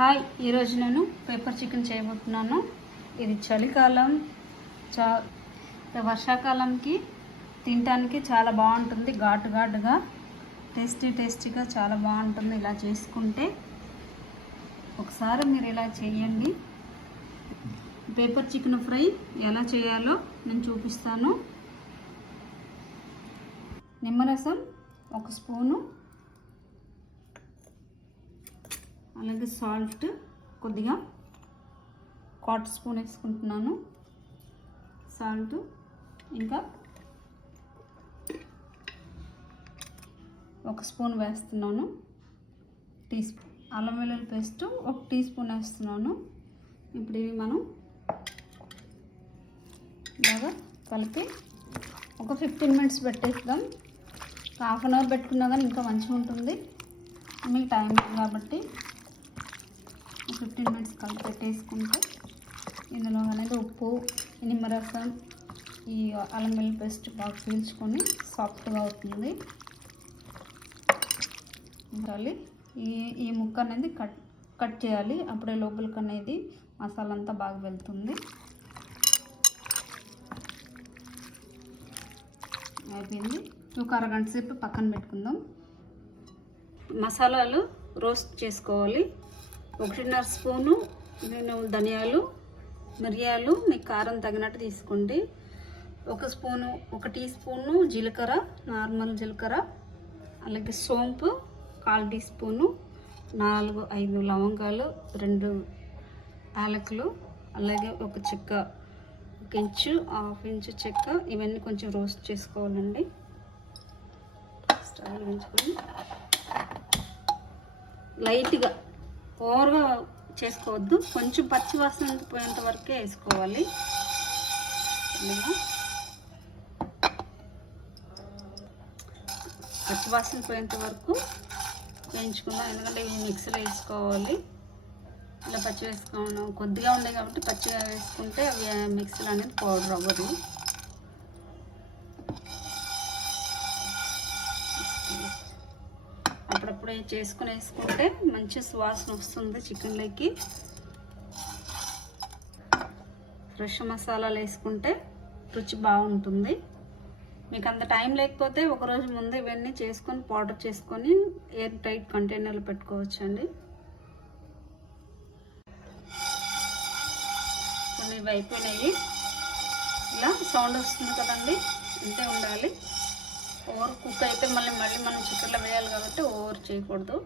Hi, ఈరోజు నేను paper chicken చేయబోతున్నాను. ఇది చలికాలం వర్షాకాలంకి తినడానికి చాలా బాగుంటుంది. ఘాటుగా టేస్టీగా చాలా బాగుంటుంది. ఇలా చేసుకుంటే ఒకసారి మీరు ఇలా చేయండి. పేపర్ చికెన్ ఫ్రై ఎలా చేయాలో నేను చూపిస్తాను. నిమ్మరసం 1 స్పూను, అలాగే సాల్ట్ కొద్దిగా 1/4 స్పూన్ వేసుకుంటున్నాను. సాల్ట్ ఇంకా 1 స్పూన్ వేస్తున్నాను. టీ స్పూన్ అల్లం వెల్లుల్లి పేస్ట్ 1 టీ స్పూన్ వేస్తున్నాను. ఇప్పుడు ఇవి మనం బాగా కలిపి ఒక 15 మినిట్స్ పెట్టేద్దాం. హాఫ్ అన్ అవర్ పెట్టుకున్నా కానీ ఇంకా మంచిగా ఉంటుంది. మీకు టైం కాబట్టి 15 మినిట్స్ కలిపి పెట్టేసుకుంటే ఇందులో అనేది ఉప్పు, నిమ్మరసం, ఈ అల్లం వెల్లుల్లి పేస్ట్ బాగా పీల్చుకొని సాఫ్ట్గా అవుతుంది. మళ్ళీ ఈ ముక్క అనేది కట్ చేయాలి. అప్పుడే లోపలికి అనేది మసాలా అంతా బాగా వెళ్తుంది. అయిపోయింది. ఒక అరగంట సేపు పక్కన పెట్టుకుందాం. మసాలాలు రోస్ట్ చేసుకోవాలి. 1.5 స్పూను నేను ధనియాలు, మిరియాలు మీకు కారం తగినట్టు తీసుకోండి. 1 టీ స్పూను జీలకర్ర, నార్మల్ జీలకర్ర, అలాగే సోంపు 1/4 టీ స్పూను, 4-5 లవంగాలు, 2 యాలకులు, అలాగే ఒక చెక్క, 1 ఇంచు, 1/2 ఇంచు చెక్క. ఇవన్నీ కొంచెం రోస్ట్ చేసుకోవాలండి. స్టవ్ వేయించుకొని లైట్గా ఓవర్గా చేసుకోవద్దు, కొంచెం పచ్చి వాసన పోయేంత వరకే వేసుకోవాలి. పచ్చి వాసన పోయేంత వరకు వేయించుకుందాం. ఎందుకంటే ఇవి మిక్సీలో వేసుకోవాలి. ఇలా పచ్చి వేసుకోవడం కొద్దిగా ఉన్నాయి కాబట్టి పచ్చిగా వేసుకుంటే అవి మిక్సీలో అనేది పౌడర్ అవ్వదు. అప్పుడప్పుడు చేసుకుని వేసుకుంటే మంచి సువాసన వస్తుంది చికెన్లోకి. ఫ్రెష్ మసాలాలు వేసుకుంటే రుచి బాగుంటుంది. మీకు అంత టైం లేకపోతే ఒకరోజు ముందు ఇవన్నీ చేసుకొని పౌడర్ చేసుకొని ఎయిర్ టైట్ కంటైనర్లు పెట్టుకోవచ్చండి. కొన్ని ఇవి అయిపోయినాయి. ఇలా సౌండ్ వస్తుంది కదండి, ఇంతే ఉండాలి. ఓవర్ కుక్ అయితే మళ్ళీ మనం చికెన్లో వేయాలి కాబట్టి ఓవర్ చేయకూడదు.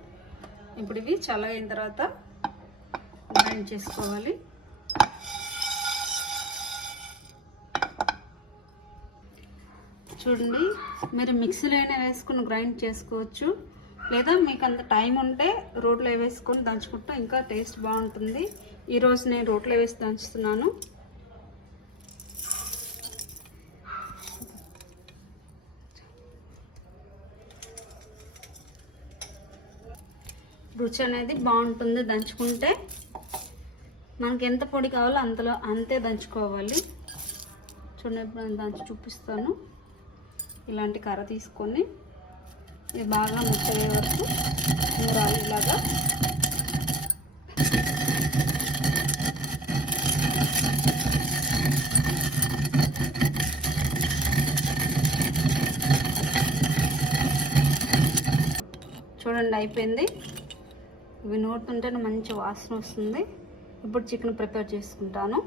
ఇప్పుడు ఇవి చల్లగైన తర్వాత గ్రైండ్ చేసుకోవాలి. చూడండి, మీరు మిక్సీలో అయినా వేసుకొని గ్రైండ్ చేసుకోవచ్చు, లేదా మీకు అంత టైం ఉంటే రోట్లో వేసుకొని దంచుకుంటే ఇంకా టేస్ట్ బాగుంటుంది. ఈరోజు నేను రోట్లో వేసి దంచుతున్నాను. రుచి అనేది బాగుంటుంది దంచుకుంటే. మనకి ఎంత పొడి కావాలో అంతే దంచుకోవాలి. చూడండి, ఇప్పుడు నేను దంచి చూపిస్తాను. ఇలాంటి కర్ర తీసుకొని ఇది బాగా ముక్కయ్యే వరకు నూరాలి. ఇలాగా చూడండి, అయిపోయింది. ఇవి నూరుతుంటేనే మంచి వాసన వస్తుంది. ఇప్పుడు చికెన్ ప్రిపేర్ చేసుకుంటాను.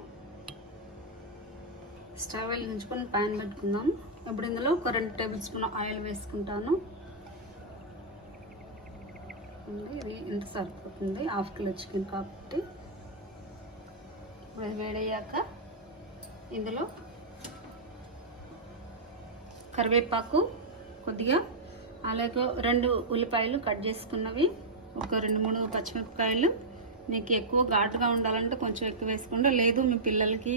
స్టవ్ వెలిగించుకొని ప్యాన్ పెట్టుకుందాం. ఇప్పుడు ఇందులో ఒక 2 టేబుల్ స్పూన్ ఆయిల్ వేసుకుంటాను. ఇది ఇంత సరిపోతుంది, 1/2 కిలో చికెన్ కాబట్టి. ఇప్పుడు వేడయ్యాక ఇందులో కరివేపాకు కొద్దిగా, అలాగే 2 ఉల్లిపాయలు కట్ చేసుకున్నవి, ఒక 2-3 పచ్చిమిరపకాయలు. మీకు ఎక్కువ ఘాటుగా ఉండాలంటే కొంచెం ఎక్కువ వేసుకోండి, లేదు మీ పిల్లలకి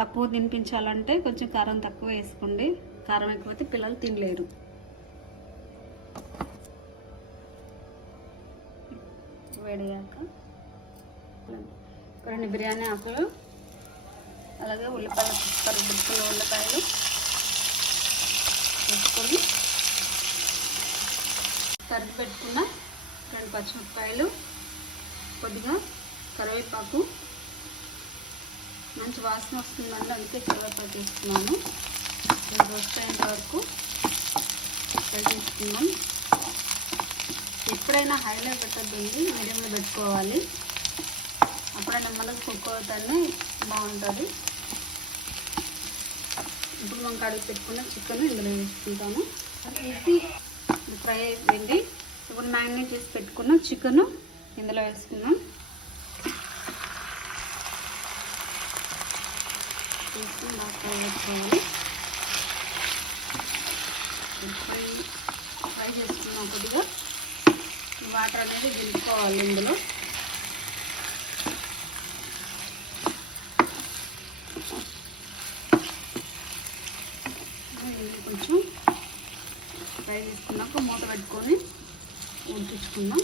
తక్కువ తినిపించాలంటే కొంచెం కారం తక్కువ వేసుకోండి. కారం ఎక్కువైతే పిల్లలు తినలేరు. వేడయ్యాక 2 బిర్యానీ ఆకులు, అలాగే ఉల్లిపాయలు పెట్టుకున్న ఉల్లిపాయలు వేసుకొని తరిగి పెట్టుకున్న 2 పచ్చిమిరపకాయలు, కొద్దిగా కరివేపాకు, మంచి వాసన వస్తుందండి, అందుకే కరివేపాకు వేస్తున్నాను. రోస్ట్ అయ్యేంత వరకు ఫ్రై చేసుకున్నాం. ఎప్పుడైనా హైలో పెట్టద్దండి, మీడియంలో పెట్టుకోవాలి. అప్పుడే నెమ్మదిగా కుక్ అవుతానే బాగుంటుంది. ఇప్పుడు మనం కడిగి పెట్టుకున్న చికెన్ ఇందులో వేసుకుంటాము. వేసి ఫ్రై అయిపోయింది. ఇప్పుడు మ్యారినేట్ చేసి పెట్టుకున్న చికెన్ ఇందులో వేసుకున్నాం. వేసుకుని బాగా ఫ్రై చేసుకోవాలి. ఫ్రై చేసుకున్నాం. కొద్దిగా వాటర్ అనేది దింపుకోవాలి ఇందులో. కొంచెం ఫ్రై చేసుకున్నాక మూత పెట్టుకొని ఉడికించుకుందాం.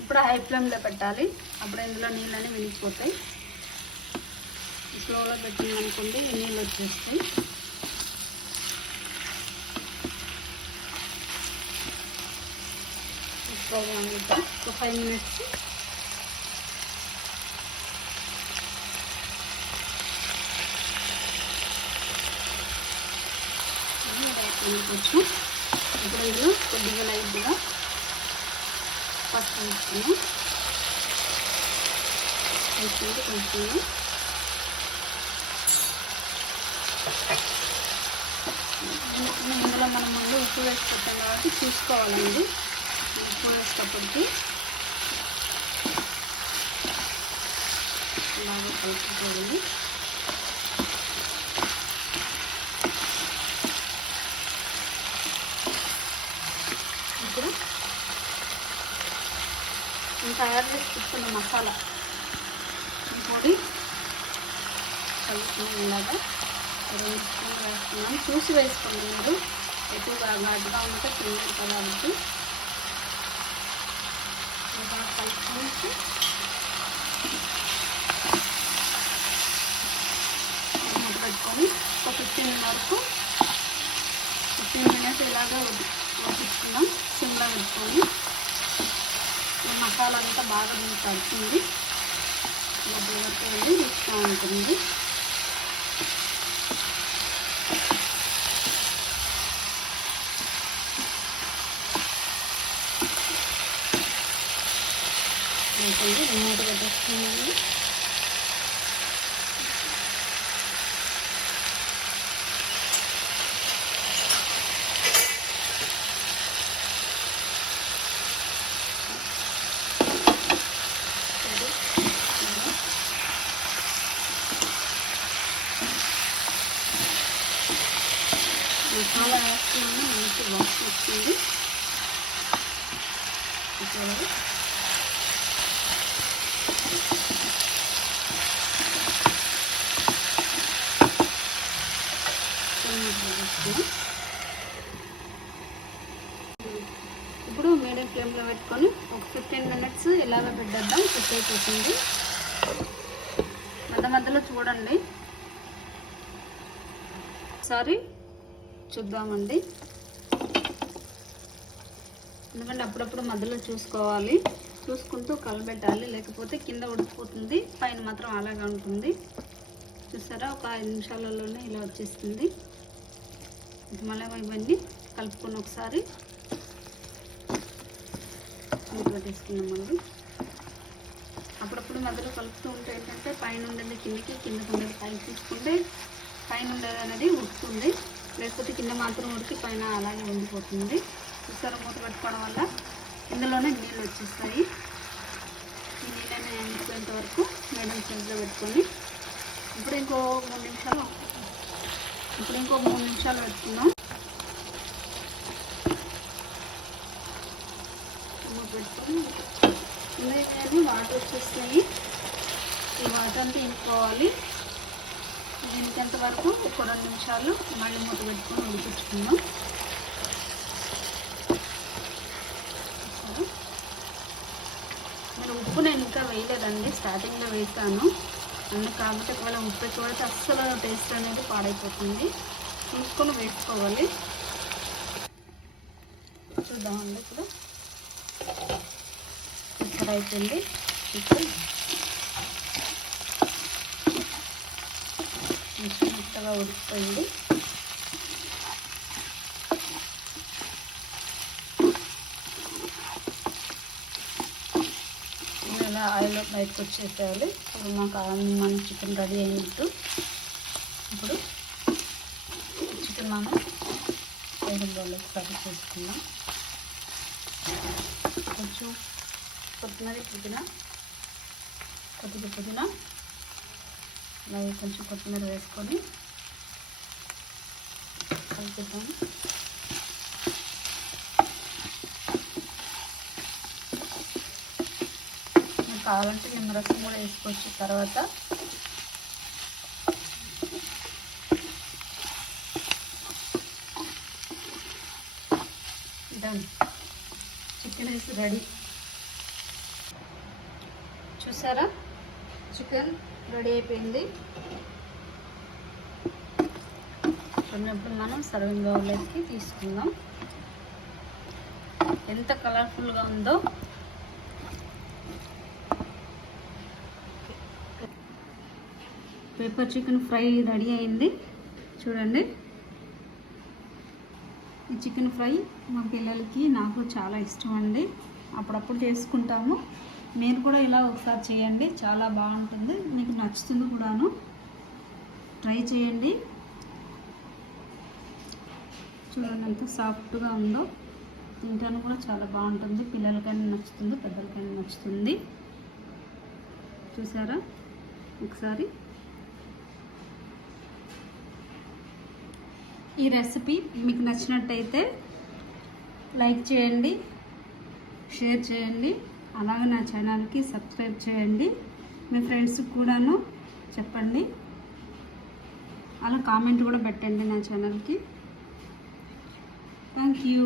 ఇప్పుడు హై ఫ్లేమ్లో పెట్టాలి, అప్పుడు ఇందులో నీళ్ళని విడిచిపోతాయి. స్లోలో పెట్టిందనుకోండి నీళ్ళు వచ్చేస్తాయి. ఒక 5 మినిట్స్ కొంచెం. ఇప్పుడు ఇందులో కొద్దిగా లైట్గా పసుపు వేసుకున్నాం. కొంచెం ఇందులో మనం ముందు ఉప్పు వేసి పెట్టాం కాబట్టి చూసుకోవాలండి. ఉప్పు వేసేటప్పటికి బాగా కలుపుకోవాలి. ఇప్పుడు నేను తయారు చేసి పెట్టుకున్న మసాలా పొడి కలుపుకుని ఇలాగా 2 స్పూన్లు వేస్తున్నాను. చూసి వేసుకోండి, మీరు ఎక్కువగా ఘాటుగా ఉంటే తినలేదు కాబట్టి. ఇలా కలుపుకొని మూత పెట్టుకొని ఒక 15 మినిట్స్ ఇలాగా ఉడికించుకుందాం. సిమ్లో పెట్టుకొని మసాలా అంతా బాగా కలుపుతుంది. లోపలికి వెళ్ళి రుచిగా ఉంటుంది. మూత పెట్టేసుకుందండి. మసాలా వేస్తున్నాను, మంచి వాసన వస్తుంది. ఇప్పుడు మీడియం ఫ్లేమ్లో పెట్టుకొని ఒక 15 మినిట్స్ ఇలాగ పెట్టేద్దాం. కుక్ అయిపోతుంది. మధ్యలో చూడండి, ఒకసారి చూద్దామండి. ఎందుకంటే అప్పుడప్పుడు మధ్యలో చూసుకోవాలి, చూసుకుంటూ కలబెట్టాలి, లేకపోతే కింద ఉడికిపోతుంది, పైన మాత్రం అలాగే ఉంటుంది. చూసారా, ఒక 5 నిమిషాలలోనే ఇలా వచ్చేస్తుంది. మళ్ళీ ఇవన్నీ కలుపుకొని ఒకసారి పెట్టేసుకున్నామండి. అప్పుడప్పుడు మధ్యలో కలుపుతూ ఉంటే ఏంటంటే పైన ఉండేది కిందకి, కిందకి ఉండేది పైకి తీసుకుంటే పైన ఉండేది అనేది ఉడుకుతుంది, లేకపోతే కింద మాత్రం ఉడికి పైన అలాగే ఉండిపోతుంది. చూసారా, మూత పెట్టుకోవడం వల్ల ఇందులోనే నీళ్ళు వచ్చేస్తాయి. ఈ నీళ్ళని ఎండిపోయేంత వరకు మీడియం ఫ్లేమ్లో పెట్టుకొని ఇప్పుడు ఇంకో 3 నిమిషాలు పెట్టుకుందాం. పెట్టుకొని ఇందులో వాటర్ వచ్చేస్తాయి. ఈ వాటర్ అంతా ఇంకోవాలి. ఇంకెంత వరకు ఒక 2 నిమిషాలు మళ్ళీ మూత పెట్టుకొని ఉడికించుకుందాం. మరి ఉప్పు నేను ఇంకా వేయలేదండి, స్టార్టింగ్లో వేసాను అందుకు. కాబట్టి ఒకవేళ ఉప్పు ఎక్కువ అయితే అస్సలు టేస్ట్ అనేది పాడైపోతుంది. చూసుకొని వేసుకోవాలి. చూద్దామండి. ఇప్పుడు కూడా అయిపోయింది. చికెన్ మెత్తగా ఉడికిపోయింది. ఇలా ఆయిల్లో బయటకు వచ్చేసేయాలి. ఇప్పుడు మాకు మన చికెన్ రెడీ అయినట్టు. ఇప్పుడు చికెన్ మనం వేరే బౌల్లోకి సర్వ్ చేసుకుందాం. కొంచెం కొద్దిగా పుదీనా అలాగే కొంచెం కొత్తిమీర వేసుకొని కలుపుతాం. మీకు కావాలంటే నిమ్మరసం కూడా వేసుకోవచ్చు. తర్వాత డన్, చికెన్ is రెడీ. చూసారా, చికెన్ రెడీ అయిపోయింది. ఇప్పుడు మనం సర్వింగ్ బౌల్లోకి తీసుకుందాం. ఎంత కలర్ఫుల్గా ఉందో. పేపర్ చికెన్ ఫ్రై రెడీ అయింది. చూడండి, ఈ చికెన్ ఫ్రై మా పిల్లలకి నాకు చాలా ఇష్టం అండి. అప్పుడప్పుడు చేసుకుంటాము. మీరు కూడా ఇలా ఒకసారి చేయండి, చాలా బాగుంటుంది, మీకు నచ్చుతుంది కూడాను. ట్రై చేయండి. చూడండి ఎంత సాఫ్ట్గా ఉందో. తింటాను కూడా చాలా బాగుంటుంది. పిల్లలకైనా నచ్చుతుంది, పెద్దలకైనా నచ్చుతుంది. చూసారా, ఒకసారి ఈ రెసిపీ మీకు నచ్చినట్టయితే లైక్ చేయండి, షేర్ చేయండి, అలాగే నా ఛానల్కి సబ్స్క్రైబ్ చేయండి. మీ ఫ్రెండ్స్కి కూడాను చెప్పండి. అలా కామెంట్ కూడా పెట్టండి నా ఛానల్కి. Thank you.